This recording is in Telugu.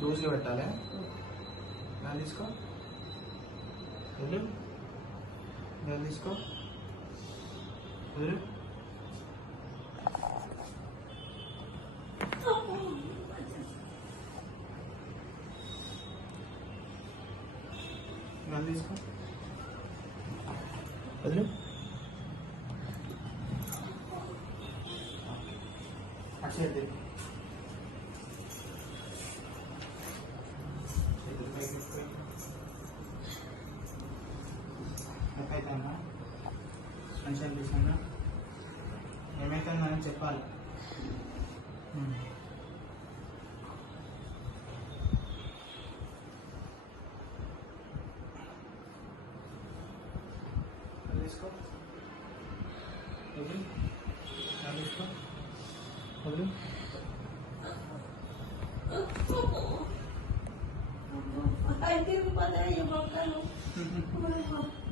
లూజ్గా పెట్టాలి. గాలి తీసుకో, వదిలు. గాలి తీసుకో, వదిలు. గాలి తీసుకో, వదిలు. అక్షయ్ ఎక్కైతుందా మంచిగా తీసుకున్నా ఏమైతుందని చెప్పాలి. తీసుకో, వదిలి. తీసుకో, వదిలి. Ay, hindi mo pala yung bangka, no?